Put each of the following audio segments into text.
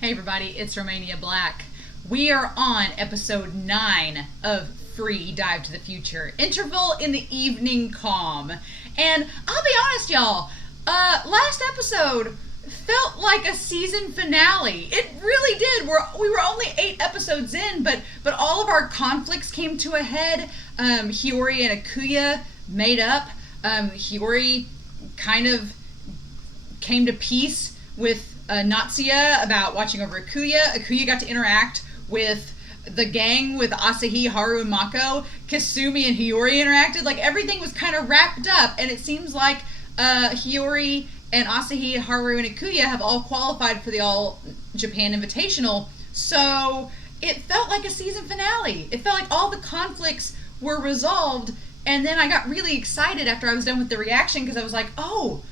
Hey everybody, it's Romania Black. We are on episode 9 of Free Dive to the Future, Interval in the Evening Calm. And I'll be honest, y'all, last episode felt like a season finale. It really did. We were only 8 episodes in, but all of our conflicts came to a head. Hiyori and Ikuya made up. Hiyori kind of came to peace with Natsuya about watching over Ikuya. Ikuya got to interact with the gang with Asahi, Haru, and Mako. Kasumi and Hiyori interacted. Like, everything was kind of wrapped up, and it seems like Hiyori and Asahi, Haru, and Ikuya have all qualified for the All Japan Invitational. So it felt like a season finale. It felt like all the conflicts were resolved, and then I got really excited after I was done with the reaction because I was like, oh,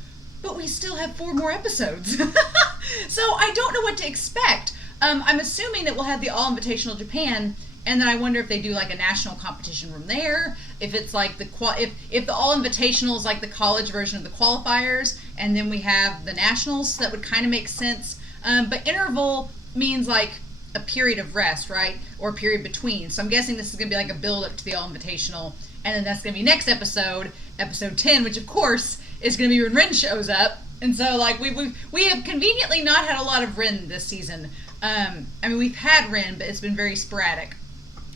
but we still have 4 more episodes. So I don't know what to expect. I'm assuming that we'll have the All Invitational Japan, and then I wonder if they do like a national competition from there. If it's like if the All Invitational is like the college version of the qualifiers, and then we have the nationals, that would kind of make sense. But interval means like a period of rest, right? Or a period between. So I'm guessing this is going to be like a build up to the All Invitational, and then that's going to be next episode, episode 10, which of course is going to be when Rin shows up. And so, like, we have conveniently not had a lot of Rin this season. I mean, we've had Rin, but it's been very sporadic.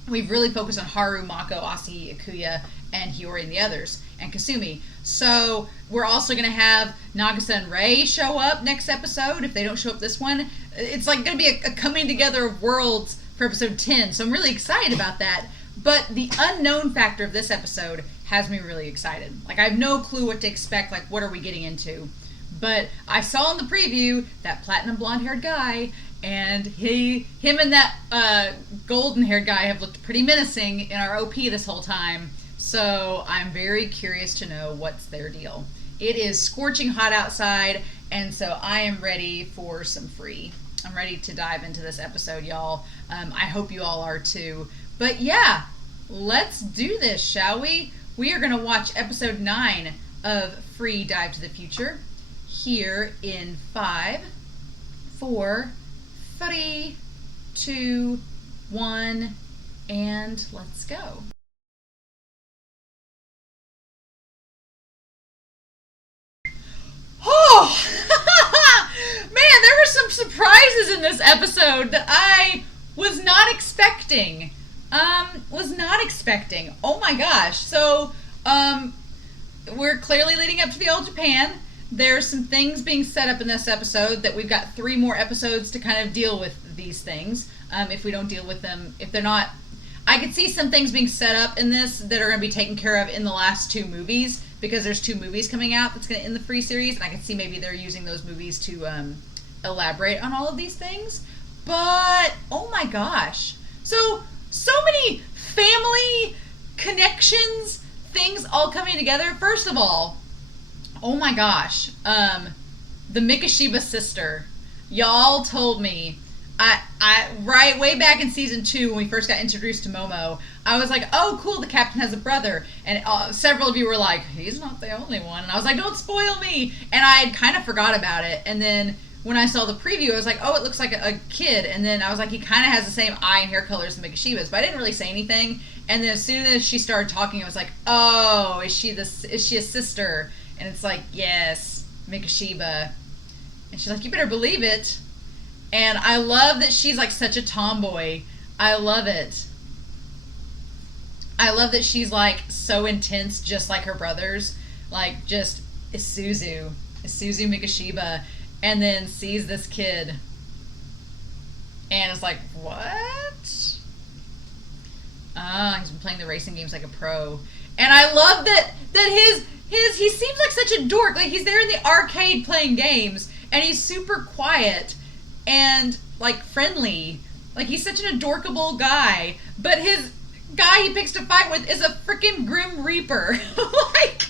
We've really focused on Haru, Mako, Asahi, Ikuya, and Hiyori and the others, and Kasumi. So we're also going to have Nagisa and Rei show up next episode. If they don't show up this one, it's like going to be a coming together of worlds for episode 10. So I'm really excited about that. But the unknown factor of this episode has me really excited. Like, I have no clue what to expect. Like, what are we getting into? But I saw in the preview that platinum blonde-haired guy, and him and that golden-haired guy have looked pretty menacing in our OP this whole time. So I'm very curious to know what's their deal. It is scorching hot outside, and so I am ready for some free. I'm ready to dive into this episode, y'all. I hope you all are too. But yeah, let's do this, shall we? We are going to watch episode 9 of Free Dive to the Future here in 5, 4, 3, 2, 1, and let's go. Oh! Man, there were some surprises in this episode that I was not expecting. Oh my gosh. So, we're clearly leading up to the All Japan. There's some things being set up in this episode that we've got 3 more episodes to kind of deal with these things. If we don't deal with them, if they're not, I could see some things being set up in this that are going to be taken care of in the last 2 movies, because there's 2 movies coming out that's going to end the free series, and I can see maybe they're using those movies to elaborate on all of these things. But, oh my gosh. So many family connections, things all coming together. First of all, oh my gosh, the Mikoshiba sister. Y'all told me, I right way back in season 2 when we first got introduced to Momo, I was like, oh cool, the captain has a brother, and several of you were like, he's not the only one, and I was like, don't spoil me, and I had kind of forgot about it, and then when I saw the preview, I was like, oh, it looks like a kid. And then I was like, he kind of has the same eye and hair colors as Mikoshiba's. But I didn't really say anything. And then as soon as she started talking, I was like, oh, is she a sister? And it's like, yes, Mikoshiba. And she's like, you better believe it. And I love that she's like such a tomboy. I love it. I love that she's like so intense, just like her brothers. Like, just Isuzu Mikoshiba. And then sees this kid and is like, what? He's been playing the racing games like a pro. And I love that he seems like such a dork. Like, he's there in the arcade playing games, and he's super quiet and like friendly. Like, he's such an adorkable guy, but his guy he picks to fight with is a freaking Grim Reaper. Like,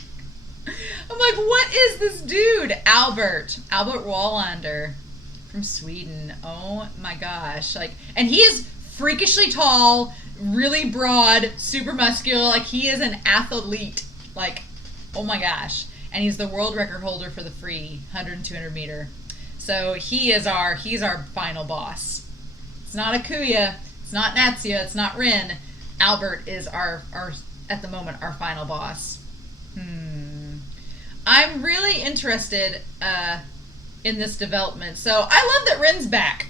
I'm like, what is this dude? Albert Wahlander from Sweden. Oh my gosh. Like, and he is freakishly tall, really broad, super muscular. Like, he is an athlete. Like, oh my gosh. And he's the world record holder for the free 100 and 200 meter. So he's our final boss. It's not Ikuya, it's not Natsuya, it's not Rin. Albert is our at the moment our final boss. I'm really interested in this development. So I love that Rin's back.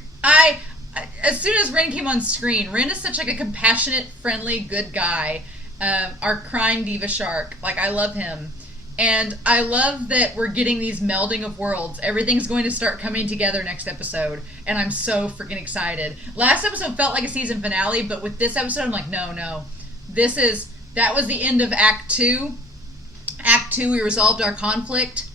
As soon as Rin came on screen, Rin is such like a compassionate, friendly, good guy. Our crying diva shark. Like, I love him. And I love that we're getting these melding of worlds. Everything's going to start coming together next episode. And I'm so freaking excited. Last episode felt like a season finale, but with this episode, I'm like, no. That was the end of Act 2. Act 2, we resolved our conflict.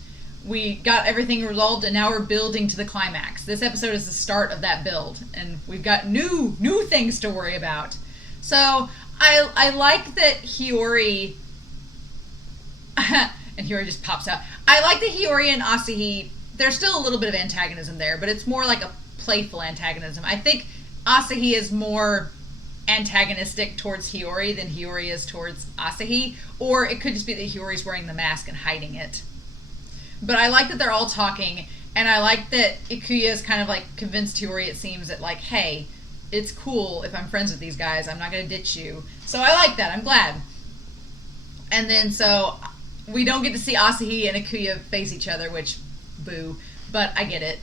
We got everything resolved, and now we're building to the climax. This episode is the start of that build. And we've got new things to worry about. So, I like that Hiyori... and Hiyori just pops out. I like that Hiyori and Asahi, there's still a little bit of antagonism there, but it's more like a playful antagonism. I think Asahi is more antagonistic towards Hiyori than Hiyori is towards Asahi, or it could just be that Hiyori's wearing the mask and hiding it. But I like that they're all talking, and I like that Ikuya is kind of like convinced Hiyori, it seems, that like, hey, it's cool if I'm friends with these guys, I'm not going to ditch you. So I like that, I'm glad. And then so... we don't get to see Asahi and Ikuya face each other, which, boo, but I get it.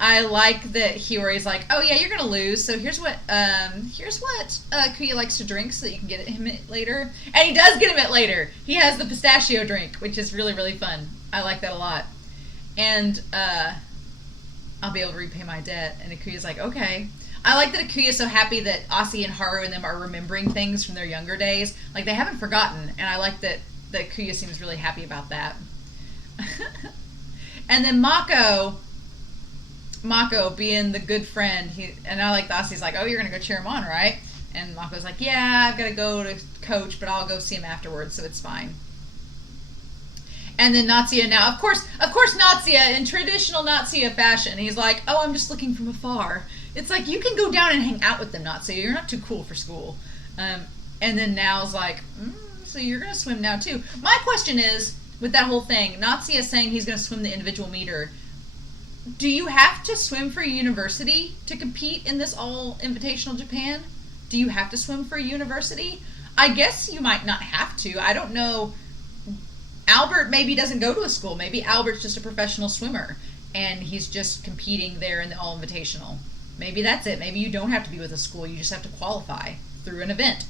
I like that Hiyori's like, oh yeah, you're gonna lose, so here's what Ikuya likes to drink so that you can get him it later. And he does get him it later. He has the pistachio drink, which is really, really fun. I like that a lot. And I'll be able to repay my debt. And Ikuya's like, okay. I like that Ikuya's so happy that Asahi and Haru and them are remembering things from their younger days. Like, they haven't forgotten, and I like that Ikuya seems really happy about that. And then Mako being the good friend, and I like that Asahi's like, oh, you're going to go cheer him on, right? And Mako's like, yeah, I've got to go to coach, but I'll go see him afterwards, so it's fine. And then Natsuya now, of course Natsuya, in traditional Natsuya fashion, he's like, oh, I'm just looking from afar. It's like, you can go down and hang out with them, Natsuya. You're not too cool for school. And then Nao's like, so you're going to swim now too. My question is, with that whole thing, Natsuya saying he's going to swim the individual meter, do you have to swim for a university to compete in this all-invitational Japan? Do you have to swim for a university? I guess you might not have to. I don't know. Albert maybe doesn't go to a school. Maybe Albert's just a professional swimmer, and he's just competing there in the all-invitational. Maybe that's it. Maybe you don't have to be with a school. You just have to qualify through an event.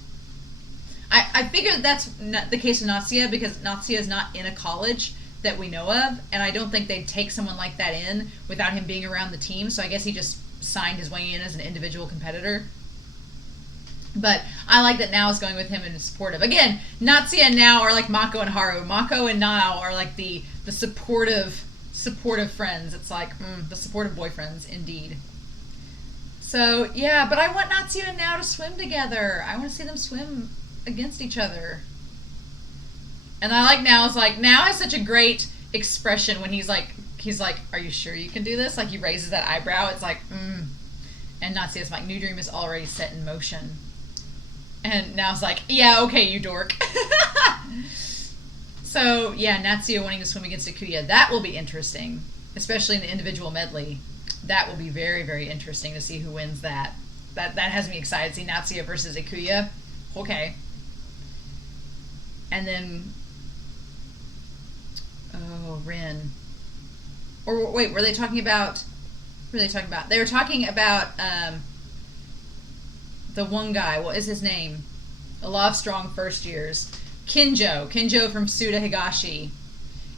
I figure that's not the case with Natsuya, because Natsuya is not in a college that we know of, and I don't think they'd take someone like that in without him being around the team, so I guess he just signed his way in as an individual competitor. But I like that Nao is going with him and is supportive. Again, Natsuya and Nao are like Mako and Haru. Mako and Nao are like the supportive friends. It's like, the supportive boyfriends, indeed. So, yeah, but I want Natsuya and Nao to swim together. I want to see them swim against each other. And I like Nao has such a great expression when he's like, are you sure you can do this? Like, he raises that eyebrow. It's like, And Natsuya's like, new dream is already set in motion. And Nao's like, yeah, okay, you dork. So, yeah, Natsuya wanting to swim against Ikuya. That will be interesting, especially in the individual medley. That will be very, very interesting to see who wins that. That has me excited. See Natsuya versus Ikuya. Okay. And then... oh, Rin. Or, wait, were they talking about... What were they talking about? They were talking about... the one guy, what is his name? A lot of strong first years. Kinjo from Suda Higashi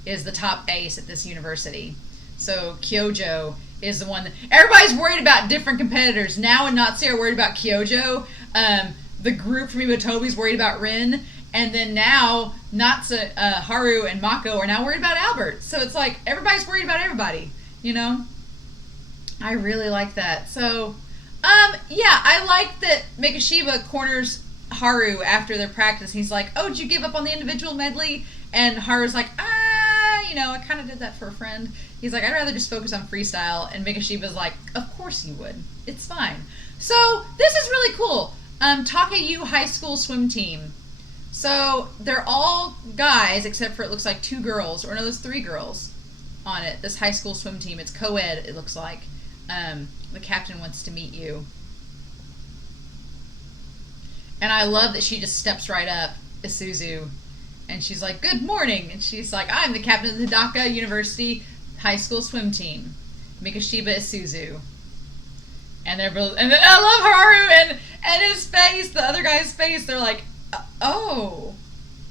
is the top ace at this university. So Kyojo is the one that... everybody's worried about different competitors. Now and Natsuya are worried about Kyojo. The group from Iwatobi's worried about Rin. And then now Haru and Mako are now worried about Albert. So it's like everybody's worried about everybody, you know? I really like that. So... yeah, I like that Mikoshiba corners Haru after their practice. He's like, oh, did you give up on the individual medley? And Haru's like, I kind of did that for a friend. He's like, I'd rather just focus on freestyle. And Mikoshiba's like, of course you would. It's fine. So, this is really cool. Takeu High School swim team. So, they're all guys, except for it looks like 2 girls. Or no, there's 3 girls. on it. This high school swim team. It's co-ed, it looks like. The captain wants to meet you. And I love that she just steps right up, Isuzu. And she's like, good morning. And she's like, I'm the captain of the Dhaka University high school swim team. Mikoshiba Isuzu. And they're both, and then I love Haru and his face, the other guy's face. They're like, oh.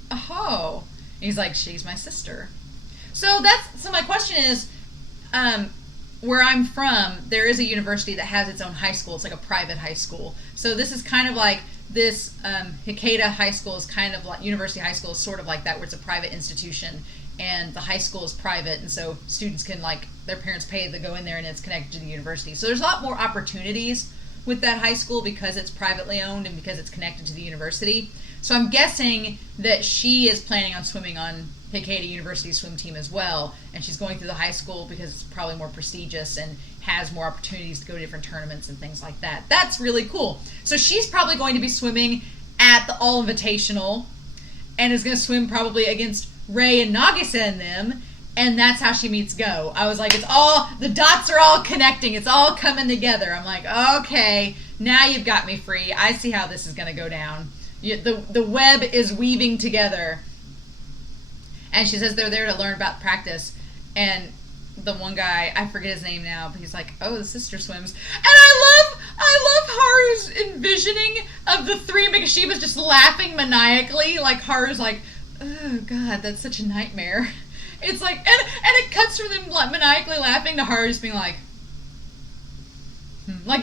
And he's like, she's my sister. So my question is, where I'm from, there is a university that has its own high school. It's like a private high school. So this is kind of like this Hikeda High School is kind of like University High School is sort of like that, where it's a private institution and the high school is private, and so students can, like, their parents pay to go in there and it's connected to the university. So there's a lot more opportunities with that high school because it's privately owned and because it's connected to the university. So I'm guessing that she is planning on swimming on Hikeda University's swim team as well, and she's going through the high school because it's probably more prestigious and has more opportunities to go to different tournaments and things like that. That's really cool. So she's probably going to be swimming at the All Invitational and is going to swim probably against Rei and Nagisa and them, and that's how she meets Go. I was like, it's all, the dots are all connecting. It's all coming together. I'm like, okay, now you've got me free. I see how this is going to go down. The web is weaving together. And she says they're there to learn about practice. And the one guy, I forget his name now, but he's like, oh, the sister swims. And I love Haru's envisioning of the three Mikoshibas just laughing maniacally. Like, Haru's like, oh, God, that's such a nightmare. It's like, and it cuts from them maniacally laughing to Haru just being like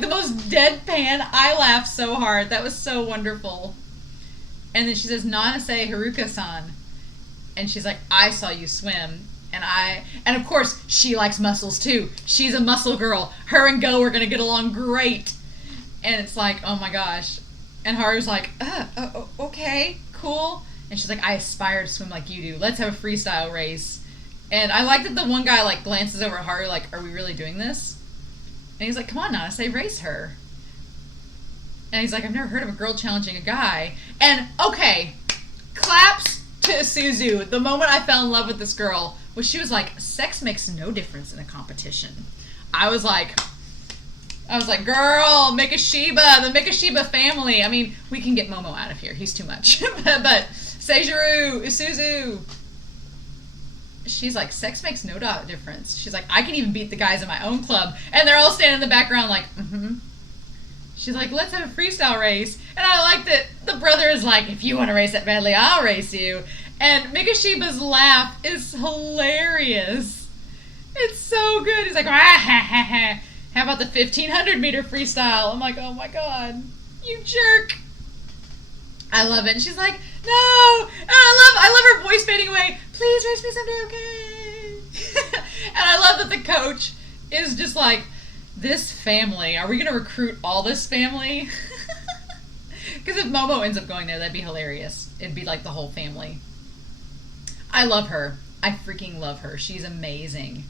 the most deadpan. I laughed so hard. That was so wonderful. And then she says, Nanase Haruka-san. And she's like, I saw you swim. And of course, she likes muscles too. She's a muscle girl. Her and Go are going to get along great. And it's like, oh my gosh. And Haru's like, okay, cool. And she's like, I aspire to swim like you do. Let's have a freestyle race. And I like that the one guy, like, glances over at Haru like, are we really doing this? And he's like, come on, Nanase, race her. And he's like, I've never heard of a girl challenging a guy. And, okay, claps to Isuzu. The moment I fell in love with this girl was she was like, sex makes no difference in a competition. I was like, girl, Mikoshiba, the Mikoshiba family. I mean, we can get Momo out of here. He's too much. but Seijiro, Isuzu. She's like, sex makes no difference. She's like, I can even beat the guys in my own club. And they're all standing in the background like, She's like, let's have a freestyle race. And I like that the brother is like, if you want to race that badly, I'll race you. And Mikoshiba's laugh is hilarious. It's so good. He's like, how about the 1,500 meter freestyle? I'm like, oh my God, you jerk. I love it. And she's like, no. And I love her voice fading away. Please race me someday, okay? And I love that the coach is just like, this family, are we going to recruit all this family? Because if Momo ends up going there, that'd be hilarious. It'd be like the whole family. I love her. I freaking love her. She's amazing.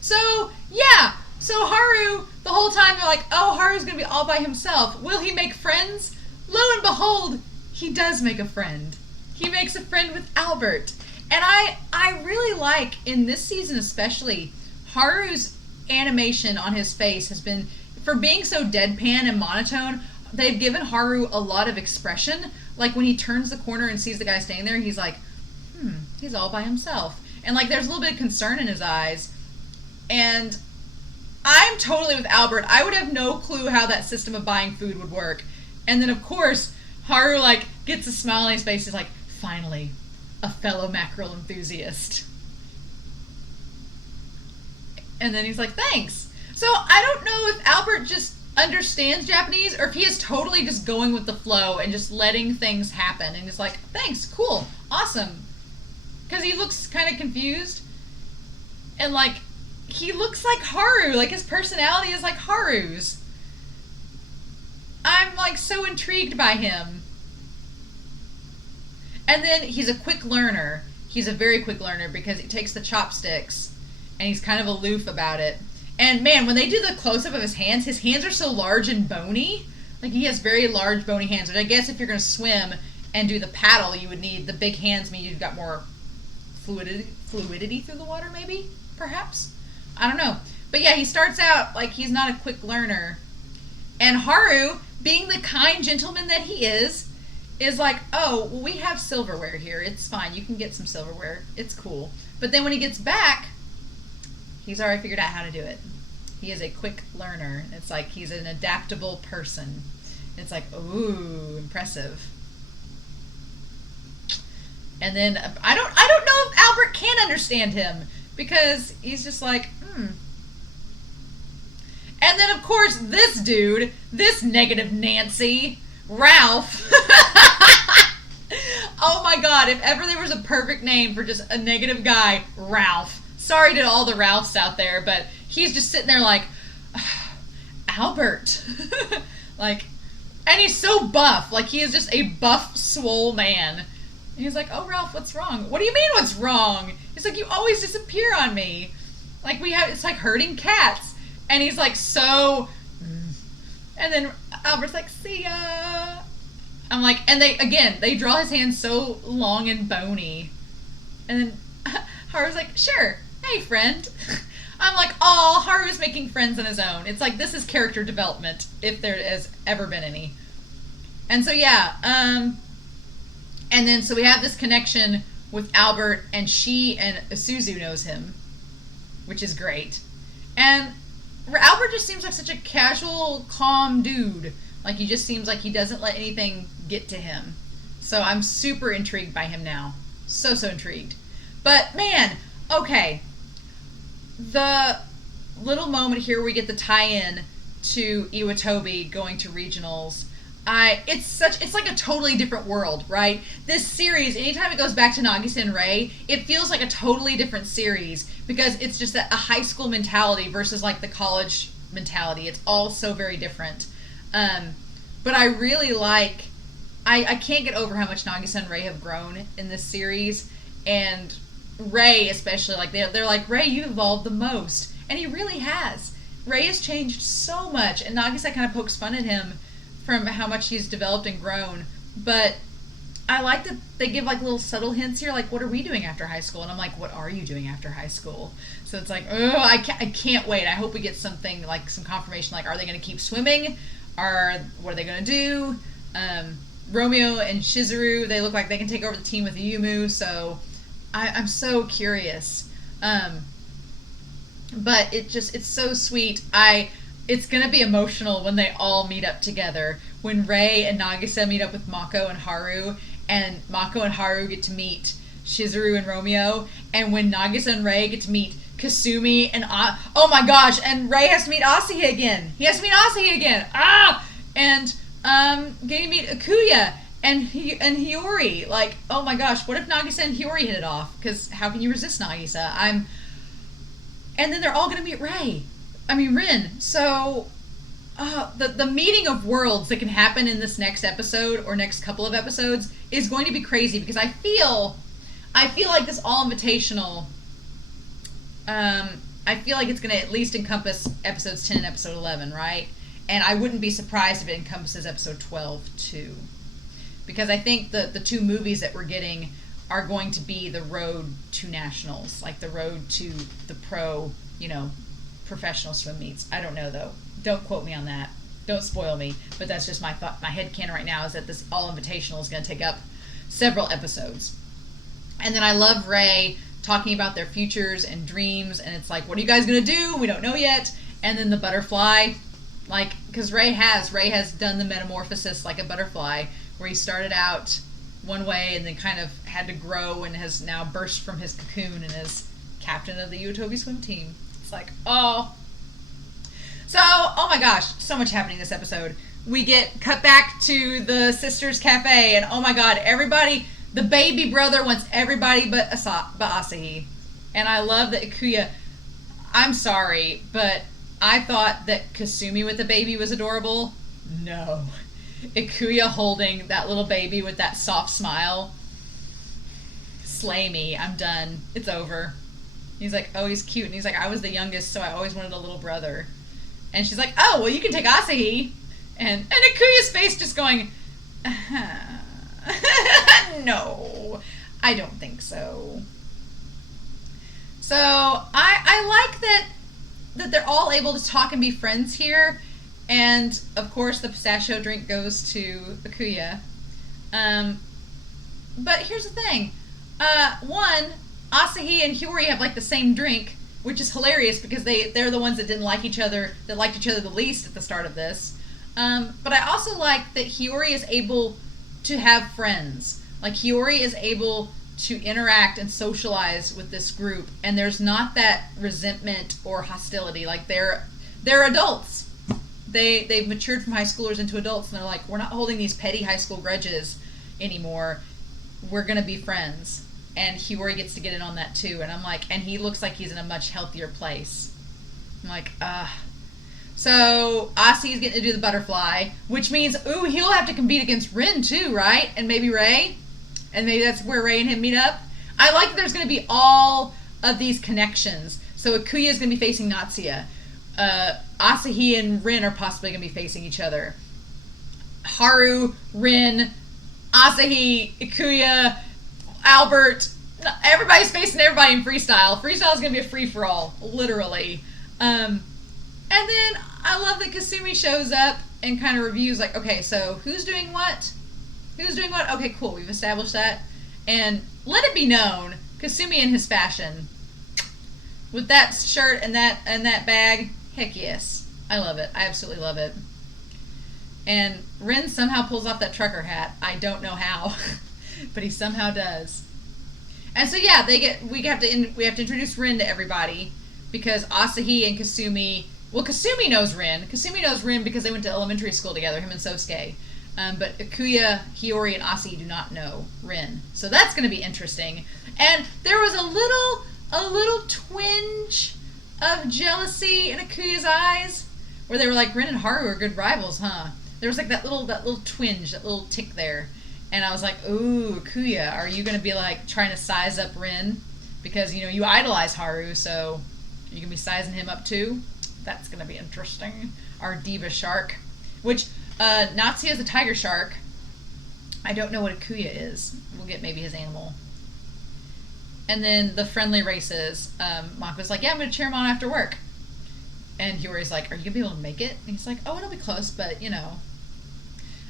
So, yeah. So Haru, the whole time they're like, oh, Haru's going to be all by himself. Will he make friends? Lo and behold, he does make a friend. He makes a friend with Albert. And I really like, in this season especially, Haru's animation on his face has been, for being so deadpan and monotone, they've given Haru a lot of expression. Like when he turns the corner and sees the guy standing there, he's like, he's all by himself. And like there's a little bit of concern in his eyes. And I'm totally with Albert. I would have no clue how that system of buying food would work. And then of course, Haru like gets a smile on his face. He's like, finally, a fellow mackerel enthusiast. And then he's like, thanks. So I don't know if Albert just understands Japanese or if he is totally just going with the flow and just letting things happen. And he's like, thanks, cool, awesome. Because he looks kind of confused. And like, he looks like Haru. Like his personality is like Haru's. I'm like so intrigued by him. And then he's a quick learner. He's a very quick learner because he takes the chopsticks and he's kind of aloof about it. And man, when they do the close-up of his hands are so large and bony. Like he has very large bony hands, which I guess if you're going to swim and do the paddle, you would need the big hands, mean you've got more fluidity through the water maybe? perhaps? I don't know. But yeah, he starts out like he's not a quick learner. And Haru, being the kind gentleman that he is like, oh, well, we have silverware here. It's fine. You can get some silverware. It's cool. But then when he gets back, he's already figured out how to do it. He is a quick learner. It's like he's an adaptable person. It's like, ooh, impressive. And then I don't know if Albert can understand him, because he's just like, And then, of course, this dude, this negative Nancy, Ralph. Oh my god, if ever there was a perfect name for just a negative guy, Ralph. Sorry to all the Ralphs out there, but he's just sitting there like, Albert. Like, and he's so buff. Like, he is just a buff, swole man. And he's like, oh, Ralph, what's wrong? What do you mean, what's wrong? He's like, you always disappear on me. Like, it's like herding cats. And he's like, so... And then Albert's like, see ya. I'm like, and they draw his hands so long and bony. And then Haru's like, sure, hey, friend. I'm like, oh, Haru's making friends on his own. It's like, this is character development, if there has ever been any. And so, yeah, and then, so we have this connection with Albert, and she and Isuzu knows him, which is great. And Albert just seems like such a casual, calm dude. Like, he just seems like he doesn't let anything get to him. So I'm super intrigued by him now. So intrigued. But, man, okay. The little moment here we get the tie-in to Iwatobi going to regionals. It's like a totally different world, right? This series, anytime it goes back to Nagisa and Rei, it feels like a totally different series, because it's just a high school mentality versus like the college mentality. It's all so very different. But I really like, I can't get over how much Nagisa and Rei have grown in this series, and Rei especially, like they're like, Rei, you evolved the most, and he really has. Rei has changed so much, and Nagisa kind of pokes fun at him from how much he's developed and grown. But I like that they give like little subtle hints here, like, what are we doing after high school? And I'm like, what are you doing after high school? So it's like, oh, I can't wait. I hope we get something, like some confirmation, like, are they going to keep swimming? What are they going to do? Romeo and Shizuru, they look like they can take over the team with Yumu, so I'm so curious. But it's so sweet. It's going to be emotional when they all meet up together. When Rei and Nagisa meet up with Mako and Haru, and Mako and Haru get to meet Shizuru and Romeo, and when Nagisa and Rei get to meet Kasumi and... oh my gosh, and Rei has to meet Asahi again. He has to meet Asahi again. And getting to meet Ikuya and Hiyori. Like, oh my gosh, what if Nagisa and Hiyori hit it off? Because how can you resist Nagisa? And then they're all going to meet Rin. So, the meeting of worlds that can happen in this next episode or next couple of episodes is going to be crazy, because I feel like this all invitational, I feel like it's going to at least encompass episodes 10 and episode 11, right? And I wouldn't be surprised if it encompasses episode 12 too, because I think the two movies that we're getting are going to be the road to nationals, like the road to the professional swim meets. I don't know though. Don't quote me on that. Don't spoil me. But that's just my thought. My headcanon right now is that this all invitational is going to take up several episodes. And then I love Rei talking about their futures and dreams, and it's like, what are you guys going to do? We don't know yet. And then the butterfly, like, because Rei has done the metamorphosis like a butterfly, where he started out one way and then kind of had to grow and has now burst from his cocoon and is captain of the Iwatobi swim team. It's like, oh. So, oh my gosh, so much happening this episode. We get cut back to the Sisters Cafe, and oh my god, everybody, the baby brother wants everybody but Asahi. And I love that Ikuya, I'm sorry, but I thought that Kasumi with the baby was adorable. No. Ikuya holding that little baby with that soft smile. Slay me, I'm done. It's over. He's like, oh, he's cute. And he's like, I was the youngest, so I always wanted a little brother. And she's like, oh, well, you can take Asahi. And Ikuya's face just going, no, I don't think so. So I like that they're all able to talk and be friends here, and of course the pistachio drink goes to Ikuya. But here's the thing. One, Asahi and Hiyori have like the same drink, which is hilarious because they're the ones that didn't like each other, that liked each other the least at the start of this. But I also like that Hiyori is able to have friends. Like, Hiyori is able to interact and socialize with this group, and there's not that resentment or hostility. Like, they're adults. They've matured from high schoolers into adults, and they're like, we're not holding these petty high school grudges anymore. We're gonna be friends. And Hiyori gets to get in on that too. And I'm like, and he looks like he's in a much healthier place. I'm like, So Asi's getting to do the butterfly, which means, ooh, he'll have to compete against Rin too, right? And maybe Rei. And maybe that's where Rei and him meet up. I like that there's going to be all of these connections. So Ikuya is going to be facing Natsuya. Asahi and Rin are possibly going to be facing each other. Haru, Rin, Asahi, Ikuya, Albert. Everybody's facing everybody in freestyle. Freestyle is going to be a free-for-all, literally. And then I love that Kasumi shows up and kind of reviews, like, okay, so who's doing what? Who's doing what? Okay, cool. We've established that. And let it be known, Kasumi in his fashion, with that shirt and that bag, heck yes. I love it. I absolutely love it. And Rin somehow pulls off that trucker hat. I don't know how, but he somehow does. And so yeah, we have to introduce Rin to everybody, because Asahi and Kasumi. Well, Kasumi knows Rin. Kasumi knows Rin because they went to elementary school together, him and Sosuke. But Ikuya, Hiyori, and Asahi do not know Rin. So that's going to be interesting. And there was a little twinge of jealousy in Ikuya's eyes, where they were like, Rin and Haru are good rivals, huh? There was like that little twinge, that little tick there. And I was like, ooh, Ikuya, are you going to be like trying to size up Rin? Because, you idolize Haru, so you can be sizing him up too? That's going to be interesting. Our diva shark. Which, Natsuya is a tiger shark. I don't know what Ikuya is. We'll get maybe his animal. And then the friendly races. Mako's like, yeah, I'm going to cheer him on after work. And Hiyori's like, are you going to be able to make it? And he's like, oh, it'll be close, but,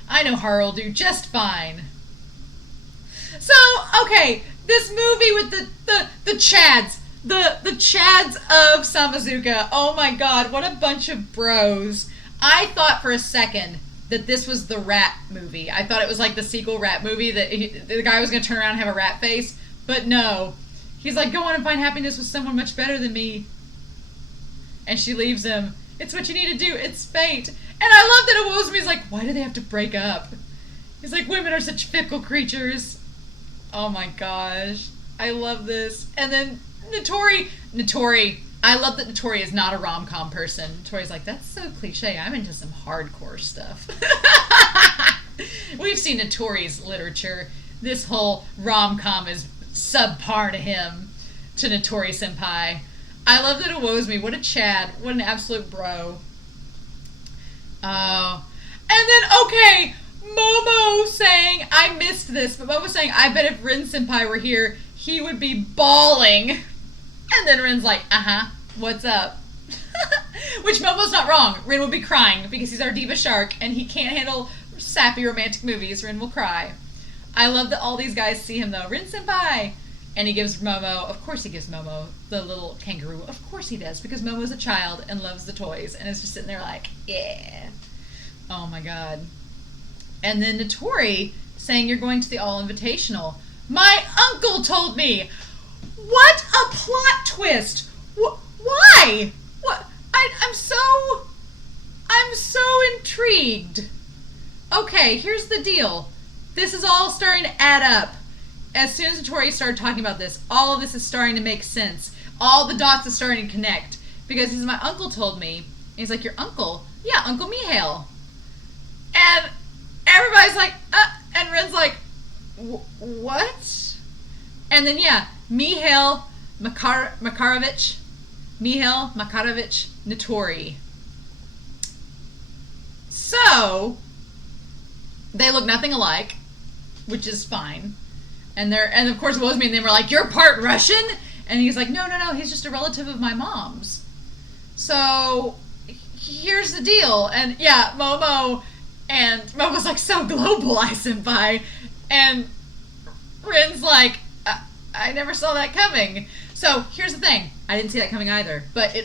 I know Haru will do just fine. So, okay, this movie with the Chads. The Chads of Samezuka. Oh my god, what a bunch of bros. I thought for a second that this was the rat movie. I thought it was like the sequel rat movie, that the guy was going to turn around and have a rat face. But no. He's like, go on and find happiness with someone much better than me. And she leaves him. It's what you need to do. It's fate. And I love that Iwozumi's like, why do they have to break up? He's like, women are such fickle creatures. Oh my gosh. I love this. And then Notori, I love that Notori is not a rom-com person. Notori's like, that's so cliche. I'm into some hardcore stuff. We've seen Notori's literature. This whole rom-com is subpar to him, to Notori senpai. I love that Iwozumi. What a Chad. What an absolute bro. Oh. And then, okay, Momo saying, I missed this, but Momo saying, I bet if Rin senpai were here, he would be bawling. And then Rin's like, what's up? Which Momo's not wrong. Rin will be crying because he's our diva shark and he can't handle sappy romantic movies. Rin will cry. I love that all these guys see him though. Rin senpai! And he gives Momo, of course he gives Momo the little kangaroo. Of course he does, because Momo's a child and loves the toys and is just sitting there like, yeah. Oh my god. And then Notori saying, you're going to the All Invitational. My uncle told me! What a plot twist! Why? What? I'm so intrigued. Okay, here's the deal. This is all starting to add up. As soon as Notori started talking about this, all of this is starting to make sense. All the dots are starting to connect. Because my uncle told me. And he's like, your uncle? Yeah, Uncle Mihail. And everybody's like, and Ren's like, what? And then, yeah, Mihail Makarovich Notori. So, they look nothing alike, which is fine. And of course Iwozumi and them were like, you're part Russian? And he's like, no, he's just a relative of my mom's. So here's the deal. And yeah, Momo's like, so global, I senpai. And Rin's like, I never saw that coming. So here's the thing. I didn't see that coming either. But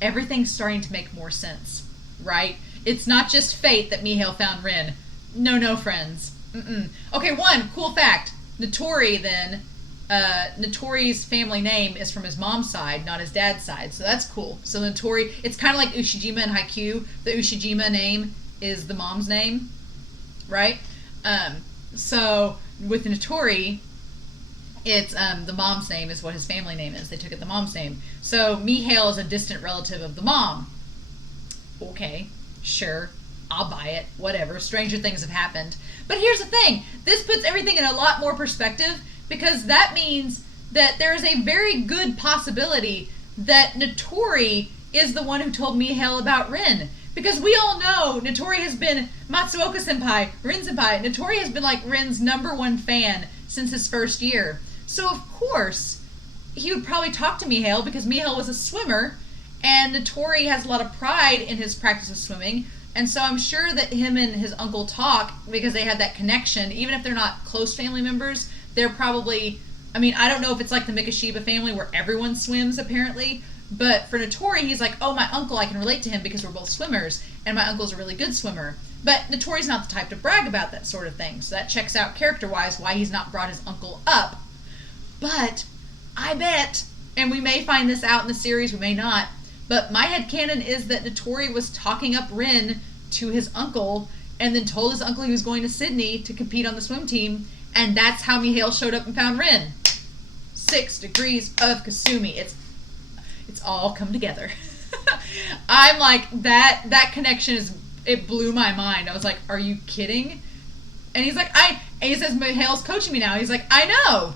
everything's starting to make more sense, right? It's not just fate that Mihail found Rin. No, friends. Okay, one cool fact. Notori's family name is from his mom's side, not his dad's side. So that's cool. So Notori, it's kind of like Ushijima and Haikyuu. The Ushijima name is the mom's name, right? So with Notori, it's the mom's name is what his family name is. They took it the mom's name. So Mihail is a distant relative of the mom. Okay, sure. I'll buy it. Whatever. Stranger things have happened. But here's the thing. This puts everything in a lot more perspective, because that means that there is a very good possibility that Notori is the one who told Mihail about Rin. Because we all know Notori has been Matsuoka senpai, Rin senpai. Notori has been like Rin's #1 fan since his first year. So of course he would probably talk to Mihail, because Mihail was a swimmer and Notori has a lot of pride in his practice of swimming. And so I'm sure that him and his uncle talk because they had that connection. Even if they're not close family members, they're probably, I mean, I don't know if it's like the Mikoshiba family where everyone swims apparently, but for Notori, he's like, oh, my uncle, I can relate to him because we're both swimmers, and my uncle's a really good swimmer. But Notori's not the type to brag about that sort of thing, so that checks out character-wise why he's not brought his uncle up. But I bet, and we may find this out in the series, we may not, but my headcanon is that Notori was talking up Rin to his uncle, and then told his uncle he was going to Sydney to compete on the swim team, and that's how Mihail showed up and found Rin. 6 degrees of Kasumi. It's all come together. I'm like, that connection it blew my mind. I was like, are you kidding? And he's like, and he says, Mihail's coaching me now. He's like, I know.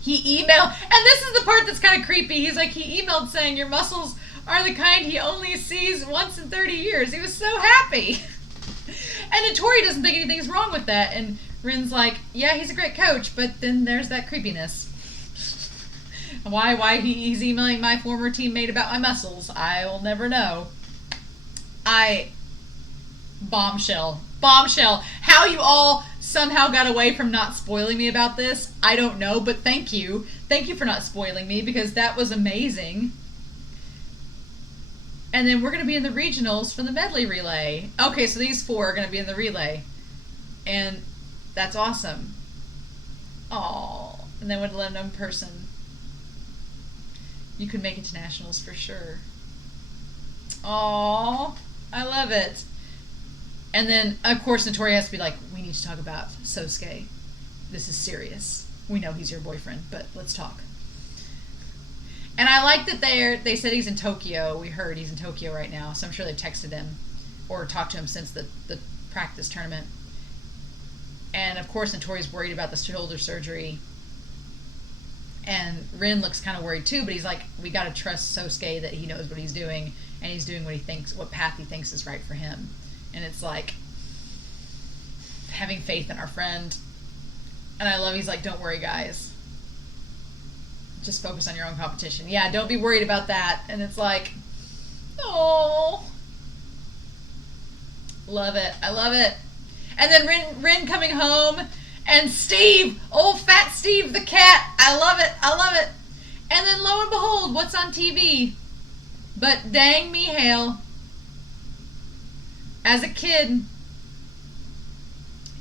He emailed, and this is the part that's kind of creepy. He's like, he emailed saying your muscles are the kind he only sees once in 30 years. He was so happy. And Notori doesn't think anything's wrong with that. And Rin's like, yeah, he's a great coach, but then there's that creepiness. Why he's emailing my former teammate about my muscles, I will never know. Bombshell. How you all somehow got away from not spoiling me about this, I don't know, but thank you. Thank you for not spoiling me, because that was amazing. And then we're going to be in the regionals for the medley relay. Okay, so these 4 are going to be in the relay. And that's awesome. Aww. And then with an unknown person, you could make it to nationals for sure. Aww. I love it. And then, of course, Notori has to be like, we need to talk about Sosuke. This is serious. We know he's your boyfriend, but let's talk. And I like that they said he's in Tokyo. We heard he's in Tokyo right now, so I'm sure they've texted him or talked to him since the practice tournament. And, of course, Notori's worried about the shoulder surgery. And Rin looks kind of worried, too, but he's like, we got to trust Sosuke that he knows what he's doing, and he's doing what path he thinks is right for him. And it's like having faith in our friend. And I love he's like, don't worry, guys. Just focus on your own competition. Yeah, don't be worried about that. And it's like, oh, love it. I love it. And then Rin coming home, and Steve, old fat Steve the cat. I love it. And then lo and behold, what's on TV? But dang Mihail. As a kid.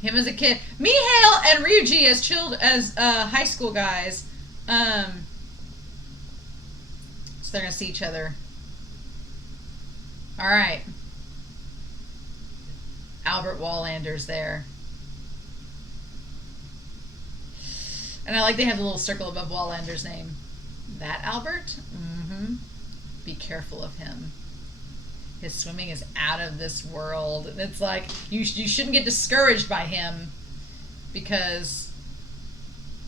Him as a kid. Mihail and Ryuuji as high school guys. So they're going to see each other. Alright. Albert Wallander's there. And I like they have the little circle above Wallander's name. That Albert? Mm-hmm. Be careful of him. His swimming is out of this world. And it's like, you shouldn't get discouraged by him because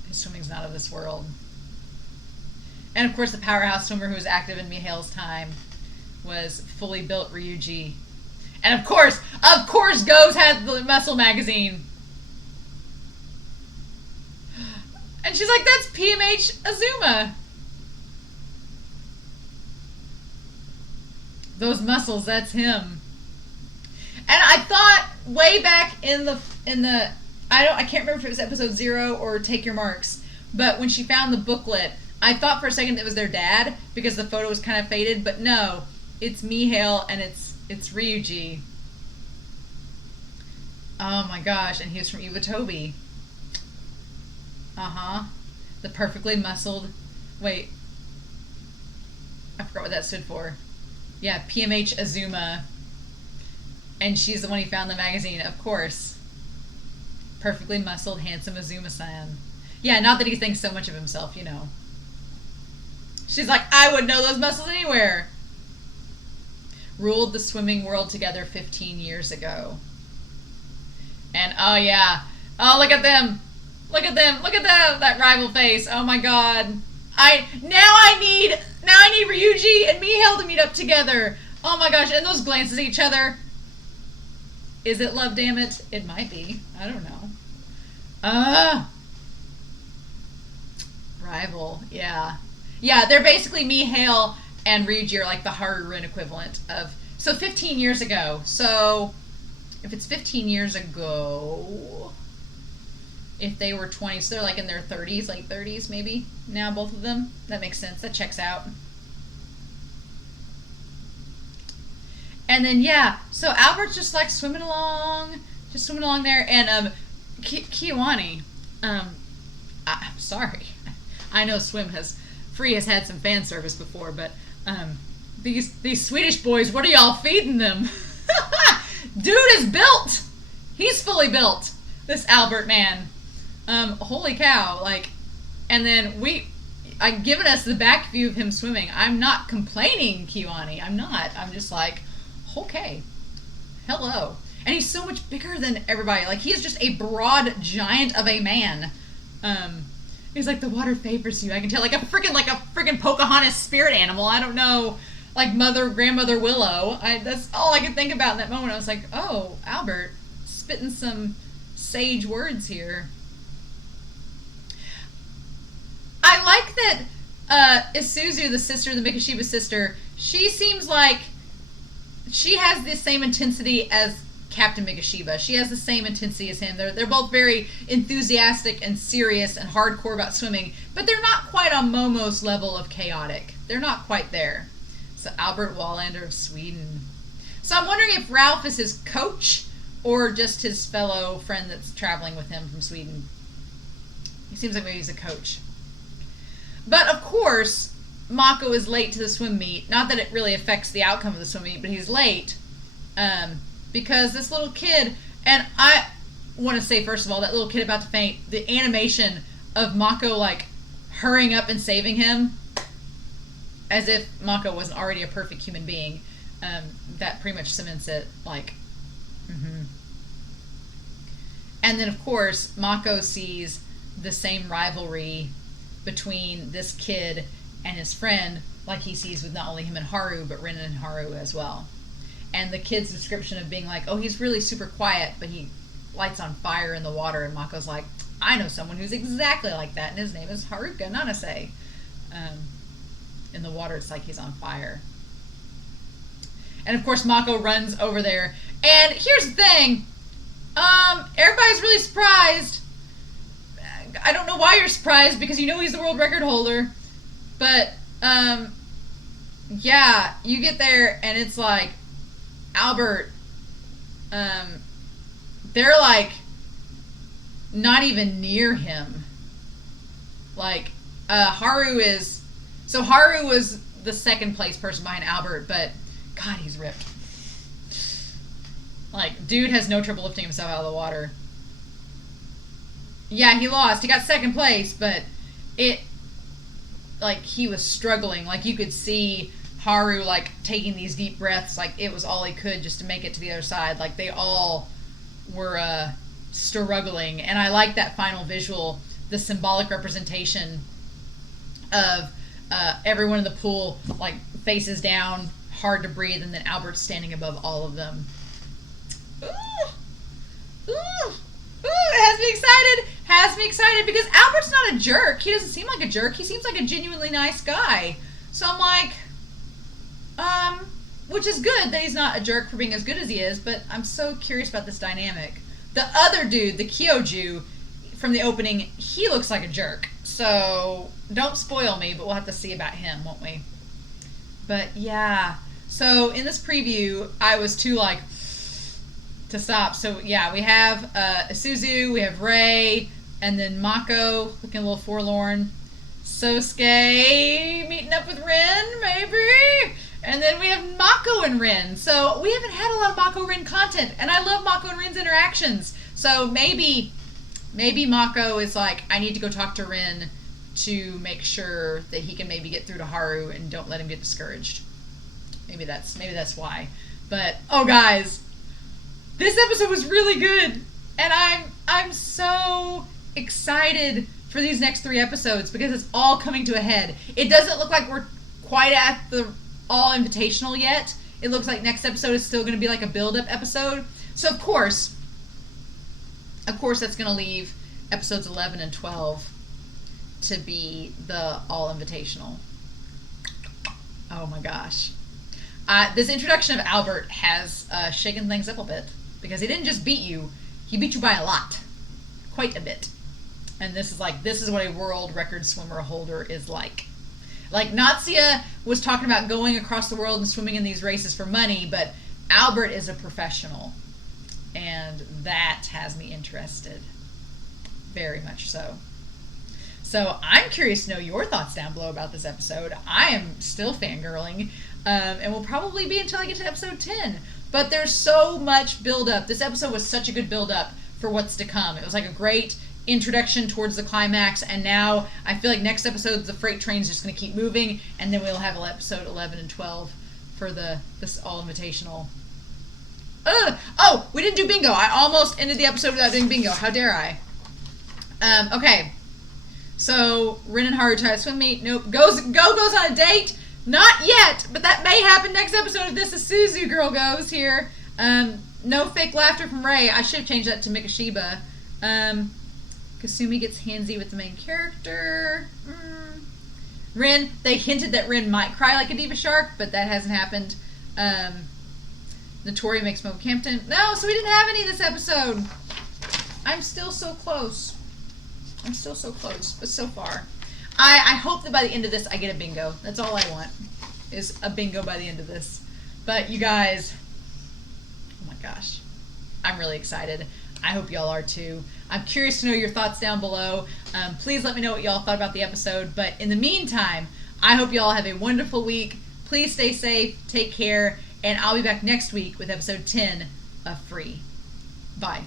his swimming's not of this world. And of course the powerhouse swimmer who was active in Mihail's time was fully built Ryuuji. And of course, Go's had the Muscle magazine. And she's like, that's PMH Azuma. Those muscles, that's him. And I thought way back in the I can't remember if it was episode 0 or Take Your Marks, but when she found the booklet, I thought for a second it was their dad because the photo was kind of faded, but no, it's Mihail and it's Ryuuji. Oh my gosh, and he was from Iwatobi. The perfectly muscled. Wait, I forgot what that stood for. Yeah, PMH Azuma. And she's the one he found in the magazine, of course. Perfectly muscled, handsome Azuma-san. Yeah, not that he thinks so much of himself, you know. She's like, I would know those muscles anywhere. Ruled the swimming world together 15 years ago. And, oh yeah. Oh, look at them. Look at them. Look at that rival face. Oh my god. Now I need Ryuuji and Mihail to meet up together. Oh my gosh, and those glances at each other. Is it love, damn it? It might be. I don't know. Rival, yeah. Yeah, they're basically Mihail and Ryuuji are like the Haru equivalent of... So 15 years ago. So if it's 15 years ago... If they were 20, so they're like in their 30s, late 30s maybe, now both of them. That makes sense. That checks out. And then, yeah, so Albert's just like swimming along there. And Kiwani, I'm sorry. I know Free has had some fan service before, but these Swedish boys, what are y'all feeding them? Dude is built. He's fully built. This Albert man. Holy cow, like, and then I've given us the back view of him swimming. I'm not complaining, Kiwani. I'm not. I'm just like, okay, hello. And he's so much bigger than everybody. Like, he is just a broad giant of a man. He's like, the water favors you. I can tell, like a freaking Pocahontas spirit animal. I don't know, like grandmother Willow. That's all I could think about in that moment. I was like, oh, Albert, spitting some sage words here. I like that Isuzu, the sister, the Mikoshiba sister, she seems like she has the same intensity as Captain Mikoshiba. She has the same intensity as him. They're both very enthusiastic and serious and hardcore about swimming, but they're not quite on Momo's level of chaotic. They're not quite there. So Albert Wahlander of Sweden. So I'm wondering if Ralph is his coach or just his fellow friend that's traveling with him from Sweden. He seems like maybe he's a coach. But, of course, Mako is late to the swim meet. Not that it really affects the outcome of the swim meet, but he's late. Because this little kid... And I want to say, first of all, that little kid about to faint, the animation of Mako, like, hurrying up and saving him, as if Mako wasn't already a perfect human being, that pretty much cements it. Like, And then, of course, Mako sees the same rivalry between this kid and his friend, like he sees with not only him and Haru, but Rin and Haru as well. And the kid's description of being like, oh, he's really super quiet, but he lights on fire in the water, and Mako's like, I know someone who's exactly like that, and his name is Haruka Nanase. In the water, it's like he's on fire. And of course, Mako runs over there. And here's the thing. Everybody's really surprised. I don't know why you're surprised, because you know he's the world record holder. But, yeah, you get there, and it's like, Albert, they're like, not even near him. Like, Haru was the second place person behind Albert, but, God, he's ripped. Like, dude has no trouble lifting himself out of the water. Yeah, he lost. He got second place, but he was struggling. Like, you could see Haru, like, taking these deep breaths, like, it was all he could just to make it to the other side. Like, they all were, struggling. And I like that final visual, the symbolic representation of everyone in the pool, like, faces down, hard to breathe, and then Albert's standing above all of them. Ooh! Ooh! Ooh, it has me excited because Albert's not a jerk. He doesn't seem like a jerk. He seems like a genuinely nice guy. So I'm like, which is good that he's not a jerk for being as good as he is, but I'm so curious about this dynamic. The other dude, the Kyoju, from the opening, he looks like a jerk. So, don't spoil me, but we'll have to see about him, won't we? But, yeah. So, in this preview, I was too, to stop. So, yeah, we have Isuzu, we have Rei, and then Mako, looking a little forlorn. Sosuke meeting up with Rin, maybe? And then we have Mako and Rin. So we haven't had a lot of Mako-Rin content, and I love Mako and Rin's interactions. So maybe Mako is like, I need to go talk to Rin to make sure that he can maybe get through to Haru and don't let him get discouraged. Maybe that's why. But oh guys, this episode was really good, and I'm so excited for these next 3 episodes because it's all coming to a head. It doesn't look like we're quite at the all invitational yet. It looks like next episode is still going to be like a build-up episode. So of course that's going to leave episodes 11 and 12 to be the all invitational. Oh my gosh. This introduction of Albert has shaken things up a bit because he didn't just beat you, he beat you by a lot. Quite a bit. And this is what a world record swimmer holder is like. Like, Natsuya was talking about going across the world and swimming in these races for money, but Albert is a professional. And that has me interested. Very much so. So, I'm curious to know your thoughts down below about this episode. I am still fangirling, and will probably be until I get to episode 10. But there's so much build-up. This episode was such a good build-up for what's to come. It was like a great introduction towards the climax, and now I feel like next episode the freight train's just going to keep moving, and then we'll have episode 11 and 12 for this all invitational. Oh, we didn't do bingo. I almost ended the episode without doing bingo. How dare I? Okay, so Rin and Haru try to swim meet. Nope. Goes on a date. Not yet, but that may happen next episode if this Isuzu girl goes here. No fake laughter from Rei. I should have changed that to Mikoshiba. Kasumi gets handsy with the main character. Rin, they hinted that Rin might cry like a diva shark, but that hasn't happened. Notori makes Mo Campton. No, so we didn't have any this episode. I'm still so close. But so far. I hope that by the end of this I get a bingo. That's all I want, is a bingo by the end of this. But you guys, oh my gosh, I'm really excited. I hope y'all are too. I'm curious to know your thoughts down below. Please let me know what y'all thought about the episode. But in the meantime, I hope y'all have a wonderful week. Please stay safe, take care, and I'll be back next week with episode 10 of Free. Bye.